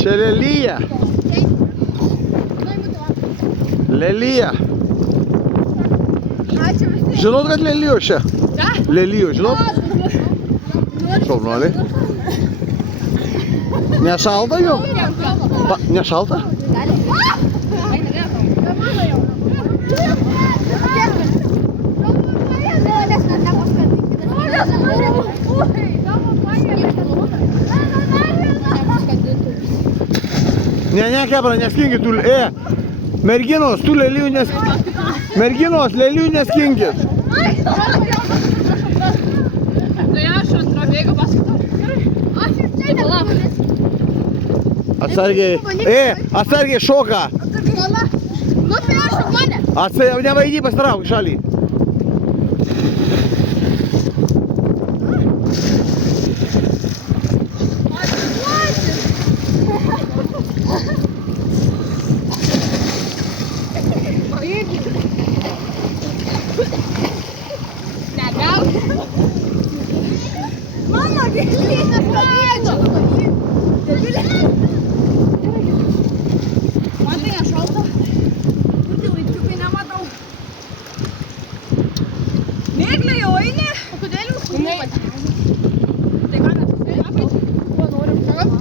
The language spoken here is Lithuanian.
Čia lelyja. Lelyja. Žinot, kad lelyjo čia? Lelyjo, žinot? Šaunuoliai. Nešalta jau? Nešalta? Ne, kebra, neskinkit tų, merginos, tų lelijų neskinkit. Merginos, lelijų neskinkit. Tai aš antrą bėgą paskatau. Atsargiai, atsargiai šoka. Nu tai aš mane. Atsargiai, nevaidį pasitrauk šalį.